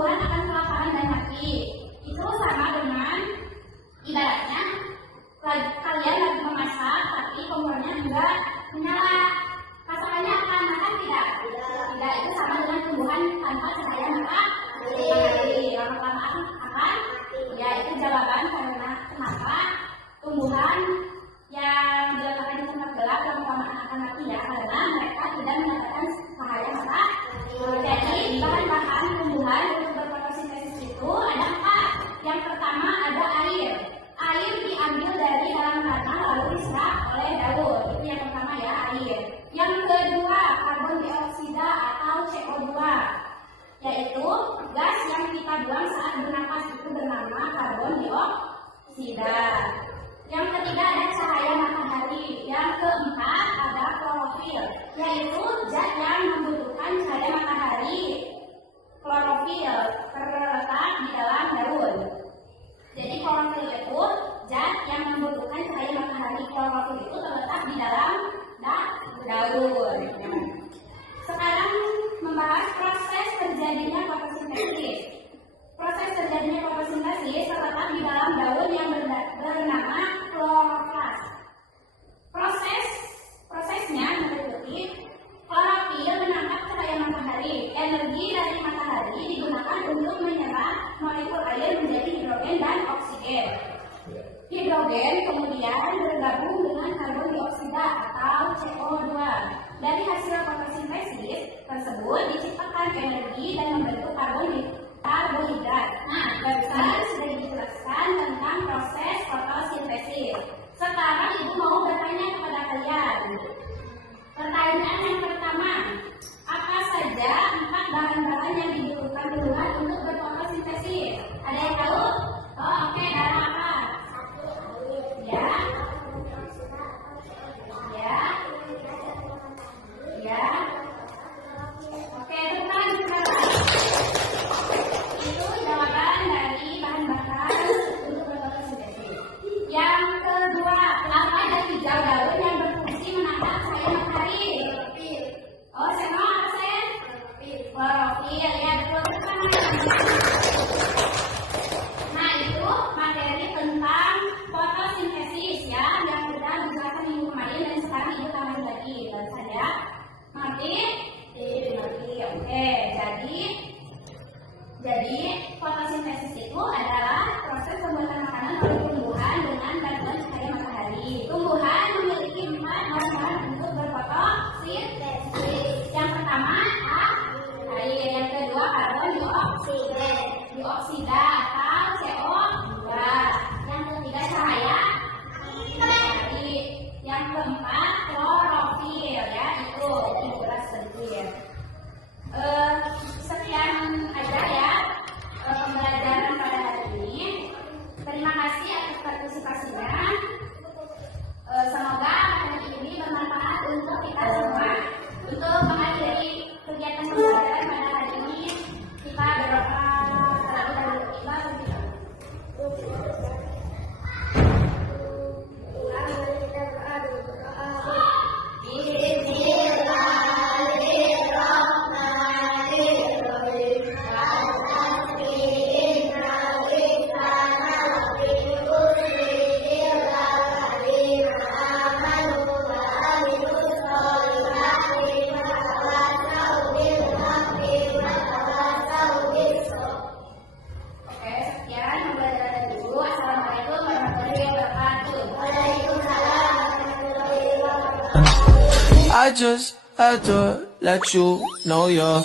tumbuhan akan kelaparan dan mati. Itu sama dengan ibaratnya kalian lagi memasak tapi kompornya enggak menyala. Masakannya akan makan tidak? Tidak, itu sama dengan tumbuhan tanpa cahaya matahari. Lama-lama akan ya, itu jawaban karena kenapa tumbuhan yang diletakkan di tempat gelap lama-lama akan mati ya, karena mereka tidak mendapatkan cahaya matahari. Jadi bahan-bahan tumbuhan untuk berfotosintesis itu ada 4. Yang pertama ada air. Air diambil dari dalam tanah lalu diserap oleh daun. Itu yang pertama ya, air. Yang kedua karbon dioksida atau CO2, yaitu gas yang kita buang saat bernapas, itu bernama karbon dioksida. Yang ketiga ada cahaya matahari. Yang keempat ada klorofil, yaitu zat yang membutuhkan cahaya matahari. Klorofil terletak di dalam daun. Jadi klorofil itu zat yang membutuhkan cahaya matahari. Klorofil itu terletak di dalam daun. Sekarang membahas proses terjadinya fotosintesis. Proses terjadinya fotosintesis terletak di dalam daun yang bernama kloroflas. Prosesnya meliputi klorofil menangkap cahaya matahari. Energi dari matahari digunakan untuk menyerap molekul air menjadi hidrogen dan oksigen. Hidrogen kemudian bergabung dengan karbon dioksida atau CO2. Dari hasil fotosintesis tersebut diciptakan energi dan membentuk karbohidrat. Nah, barusan sudah dijelaskan tentang proses fotosintesis. Sekarang Ibu mau bertanya kepada kalian. Pertanyaan yang pertama, apa saja 4 bahan-bahan yang dibutuhkan tumbuhan untuk berfotosintesis? Ada yang tahu? Oh, oke, darah apa? Ya. Ya. Ya. Oke, teman. Itu jawaban dari bahan-bahan untuk berfotosintesis. Yang kedua, apa ada hijau daun yang berfungsi menangkap cahaya matahari? Oh, saya mau apa saya? Klorofil, ya betul bersama. Nah, itu materi tentang fotosintesis ya, yang sudah dijelaskan minggu kemarin dan sekarang Ibu tambahin lagi. Baru saja. Nanti, oke. Jadi fotosintesis itu adalah proses pembuatan makanan oleh tumbuhan dengan bantuan cahaya matahari. Tumbuhan memiliki 4 bahan untuk berfotosintesis. Yang pertama air, yang kedua karbon dioksida atau CO2, yang ketiga cahaya matahari, yang keempat klorofil ya, itu jelas sedikit. Sekian aja ya pembelajaran pada hari ini. Terima kasih atas partisipasinya. Semoga hari ini bermanfaat untuk kita semua. Untuk mengakhiri kegiatan pembelajaran pada hari ini, kita berdoa terlebih dahulu. I just had to let you know you're